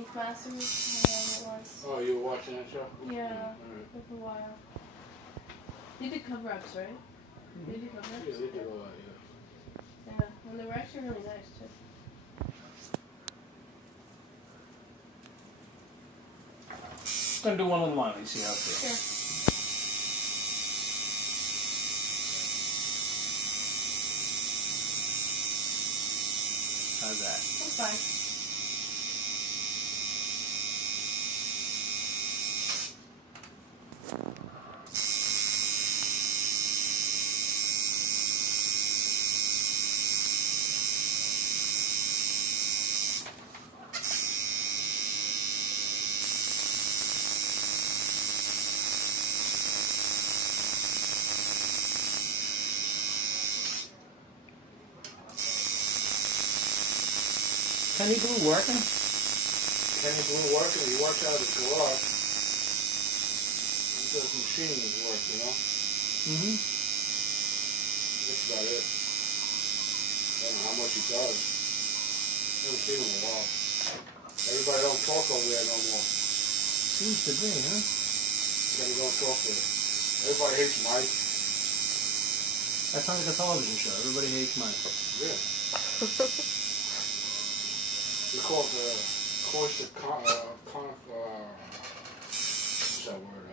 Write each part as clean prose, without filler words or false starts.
Ink Masters, whatever it was. Oh, you were watching that show? Yeah, for a while. They did cover-ups, right? They did cover-ups? Yeah, they did all that, yeah. Yeah, and they were actually really nice, too. Gonna do one on one and see how it feels. Sure. How's that? That's fine. Kenny Blue working? Kenny Blue working, he works out of his garage. He does machine work, you know? Mm-hmm. That's about it. I don't know how much he does. Never seen him in a while. Everybody don't talk over there no more. Seems to be, huh? Kenny don't talk there. Everybody hates Mike. That sounds like a television show. Everybody hates Mike. Yeah. They call it what's that word?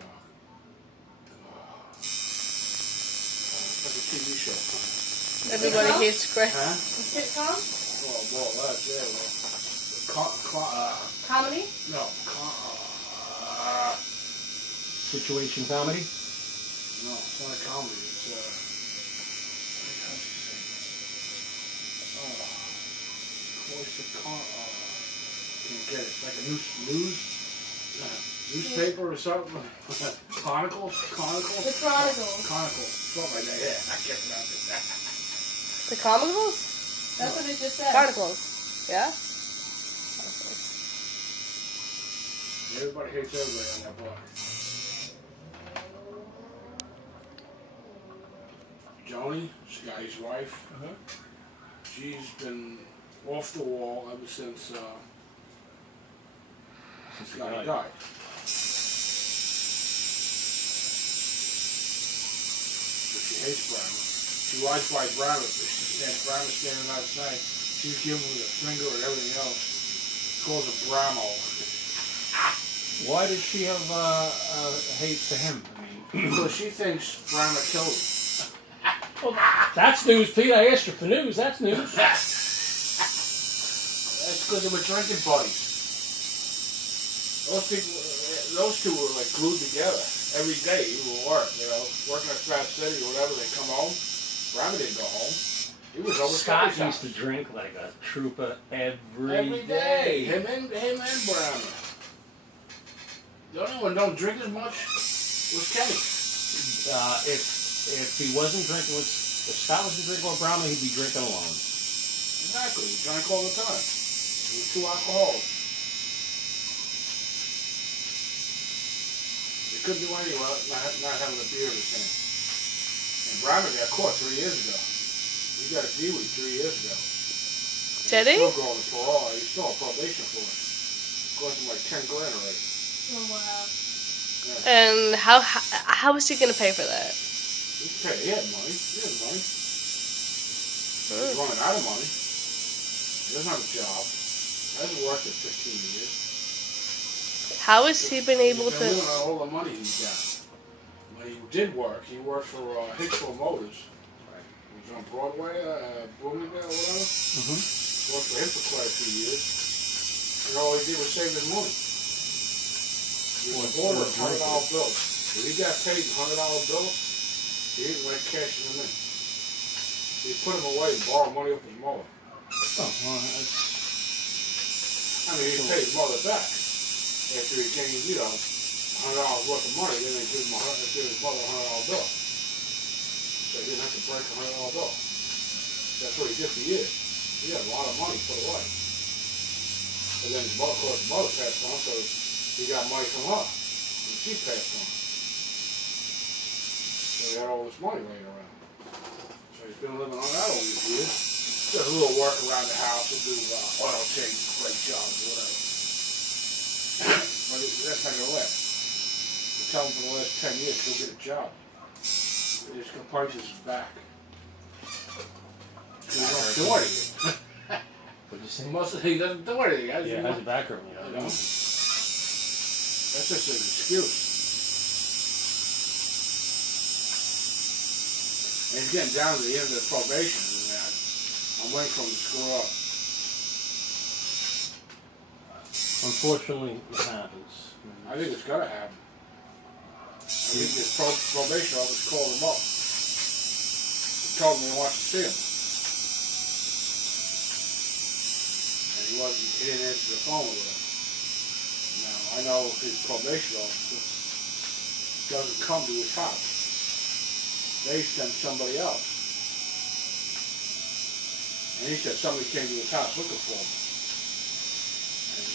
Like a TV show. Everybody hates Greg. Huh? A sitcom? Well, that's Comedy? No, Situation comedy? no, it's not a comedy. It's how do you say? Can't get it. It's like a newspaper or something. Chronicles. The Chronicles. Something like that. Yeah, I can't pronounce it. The Chronicles? That's what it just said. Chronicles. Yeah? Everybody hates everybody on that block. Joni, Scotty's wife, she's been off the wall ever since Scotty died. But she hates Brahma. She rides by Brahma, but Brahma standing outside. She's giving him the finger and everything else. She calls it Brahmo. Why did she have hate for him? I mean, Because she thinks Brahma killed him. well, that's news, Pete. I asked you for news. That's news. That's because they were drinking buddies. Those two were like glued together every day. Even work, working at Fat City or whatever. They come home. Brahma didn't go home. He was over Scott Scotty's used to drink like a trooper every every day. Him and Brahma. The only one don't drink as much was Kenny. If he wasn't drinking with, if Scott wasn't drinking with Brahma, he'd be drinking alone. Exactly. He drank all the time. He was two alcoholics. They couldn't do anything without not having a beer in his hand. And Brahma got caught 3 years ago. He got a D-week 3 years ago. Did he? He's still going to parole. He's still on probation for it. Cost him like $10 grand already. Oh, wow. Yeah. And how is he going to pay for that? He had money. He had money. He's running out of money. He doesn't have a job. Hasn't worked in 15 years. How has he been able He's been living to... on all the money he's got. When he did work, he worked for Hicksville Motors. He was on Broadway, Bloomingdale, or whatever. Worked for him for quite a few years. And all he did was save his money. He was ordered $100 bills. If he got paid $100 bills, he didn't like cashing them in. He put them away and borrowed money off his mother. Oh, well, I mean, he paid his mother back. After he gained, $100 worth of money, then they give his mother a $100 bill. So he didn't have to break a $100 bill. That's what he did for years. He had a lot of money put away. And then his mother, of course, his mother passed on, so he got money from her. And she passed on. So he had all this money laying around. So he's been living on that all these years. Does a little work around the house. He'll do oil changes, brake jobs, whatever. but that's not gonna last. I tell him for the last 10 years, he'll get a job. His complaints is back. He don't do anything. What'd you say? He doesn't do anything. Yeah, how's the back hurt? You know. That's just an excuse. And he's getting down to the end of the probation, and I'm waiting for him to screw up. Unfortunately, it happens. I think it's gotta happen. I think his probation office called him up. He told him he wants to see him. And he didn't answer the phone with him. Now, I know his probation officer doesn't come to his house. They send somebody else. And he said somebody came to his house looking for him. And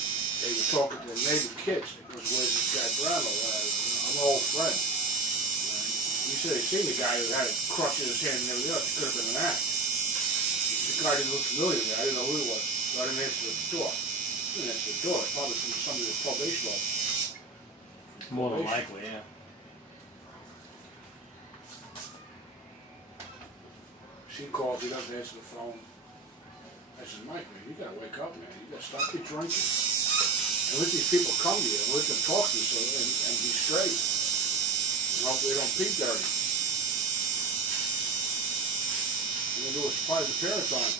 they were talking to the neighbor kids. Because where's this guy Brownlow? I'm an old friend. He said he seen the guy who had a crush in his hand and everything else. It could have been an act. The guy didn't look familiar to me. I didn't know who he was. So I didn't answer the door. I didn't answer the door. It's probably from somebody with probation officer. More than likely, yeah. She calls, he doesn't answer the phone. I said, Mike, man, you gotta wake up, man. You gotta stop your drinking. And let these people come to you and let them talk to you and be straight. And hopefully they don't pee dirty. You're gonna do a surprise appearance on him.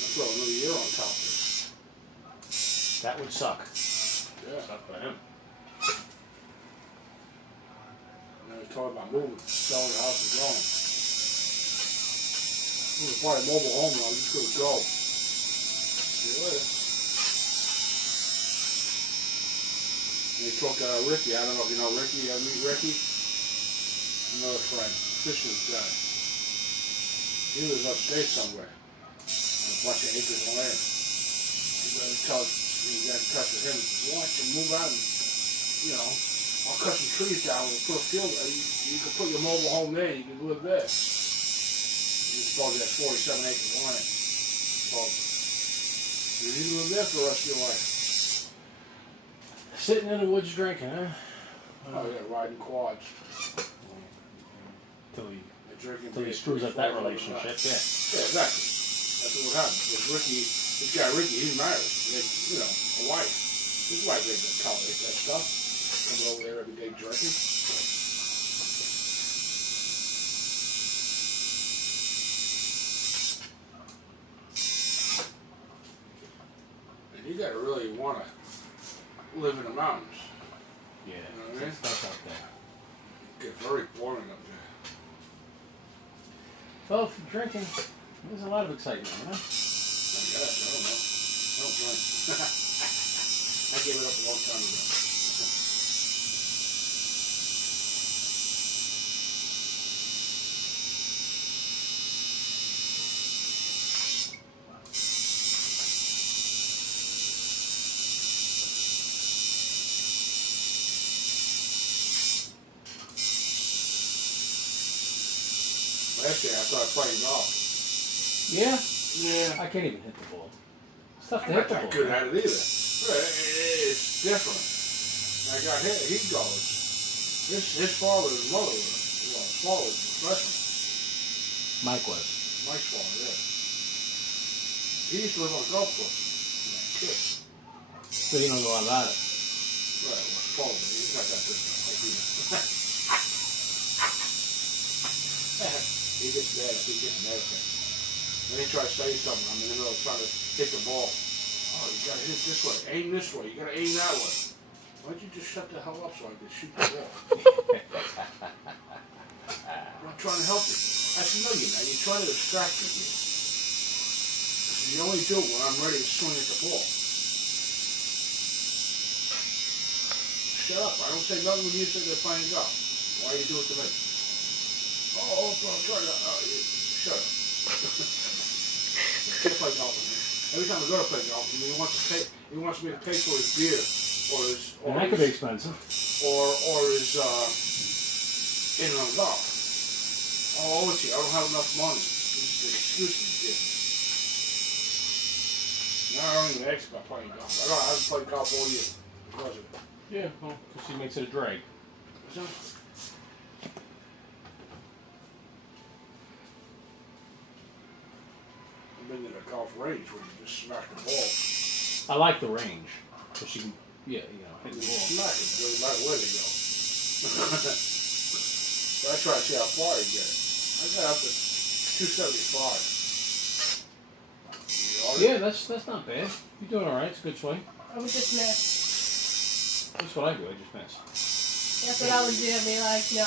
Let's throw another year on top of this. That would suck. Yeah. Suck for him. And I was talking about moving, selling the house and going. I'm gonna buy a mobile home now, I'm just gonna go. See you later. And they talked to Ricky, I don't know if you know Ricky, you ever meet Ricky? Another friend, Fisher's guy. He lives upstate somewhere, on a bunch of acres of land. He got in touch with him and said, why don't you move out and, you know, I'll cut some trees down and put a field, you can put your mobile home there, you can live there. You're supposed to have 47 acres of land. You can live there for the rest of your life. Sitting in the woods drinking, huh? Oh yeah, riding quads. Till he Drinking screws up that relationship, yeah. Yeah, exactly. That's what happened. Because Ricky, this guy Ricky, he's married. He had, you know, a wife. His wife didn't tolerate that stuff. Coming over there every day drinking. And you gotta really wanna live in the mountains. Yeah, You know what I mean? stuff out there. It gets very boring up there. Well, for drinking, there's a lot of excitement, huh? I guess, I don't know. I don't drink. I gave it up a long time ago. Last year I started playing golf. Yeah? Yeah. I can't even hit the ball. It's tough to I'm hit not the that ball. good at it either. It's different. I got hit. He goes. His father and mother were, well, his father was a professional. Mike was. Mike's father, yeah. He used to live on a golf course. Kid. So you don't know a lot about it. Right, well, his father, he's not that good like he is. He gets mad. He gets mad at me. Then he tries to say something. I'm in the middle of trying to hit the ball. Oh, you gotta hit this way. Aim this way. You gotta aim that way. Why don't you just shut the hell up so I can shoot the ball? I'm trying to help you. I said, no, you're not. You're trying to distract me here. I said, you only do it when I'm ready to swing at the ball. Shut up. I don't say nothing when you sit there playing golf. Why you do it to me? Oh, I'm trying to... shut up. Can't play golf with me. Every time I go to play golf with me, he wants me to pay for his beer or his And that could be expensive. or his in on golf. Oh, I don't have enough money. This is the excuse you give. Now I don't even ask about playing golf. I haven't played golf all year. Because of it. Yeah, well, because she makes it a drag. So, I've been in a golf range where you just smack the ball. I like the range. So she can, hit the ball. Smack it, no matter where they go. So I try to see how far you get it. I got up to 275. Yeah, that's not bad. You're doing alright. It's a good swing. I would just miss. That's what I do. I just miss. That's what I would do. I'd be like, no.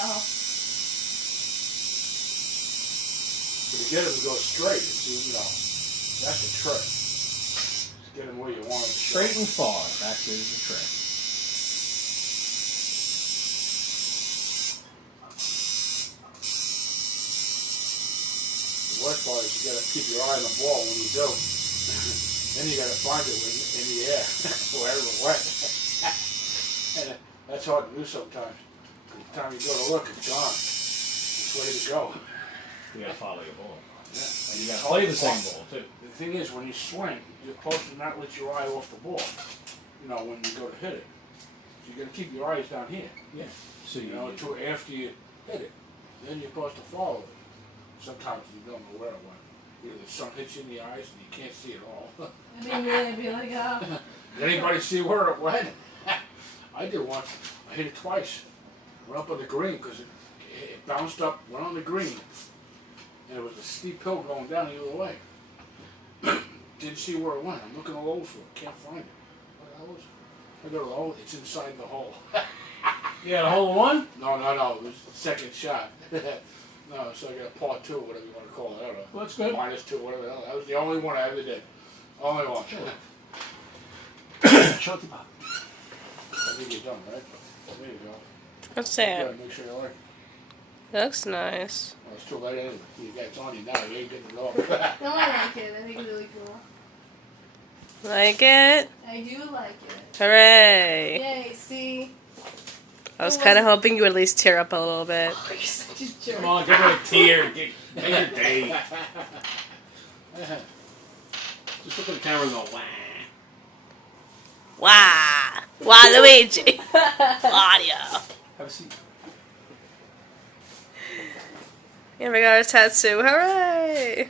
But to get him to go straight, that's a trick. Just get him where you want him to go. Straight and far. That is the trick. The worst part is you got to keep your eye on the ball when you do. Then you got to find it in the air, wherever it went. And that's hard to do sometimes. By the time you go to look, it's gone. It's ready to go. You gotta follow your ball. Yeah. And you gotta play the same ball, too. The thing is, when you swing, you're supposed to not let your eye off the ball. When you go to hit it. So you got to keep your eyes down here. Yeah. So Until after you hit it. Then you're supposed to follow it. Sometimes you don't know where it went. Either the sun hits you in the eyes and you can't see it all. I mean, really, I'd be like, oh. Did anybody see where it went? I did once. I hit it twice. Went up on the green because it bounced up, went on the green. And it was a steep hill going down the other way. Didn't see where it went. I'm looking all over for it. Can't find it. What the hell is it? I go to the hole. It's inside the hole. You got a hole in one? No. It was the second shot. No, so I got a part 2, whatever you want to call it. I don't know. Well, that's good. -2, whatever the hell. That was the only one I ever did. Only one. Shut the pop. I think you're done, right? There you go. What's You that? gotta make sure you like it. Looks nice. Well, it's too late anyway. You got it on you now. You ain't getting it off. No, I like it. I think it's really cool. Like it? I do like it. Hooray! Yay, see? I was kind of hoping you would at least tear up a little bit. You're such a jerk. Come on, give her a tear. Make your day. Just look at the camera and go, wah. Wow! Waluigi! Audio. Have a seat. Here we got a tattoo. Hooray!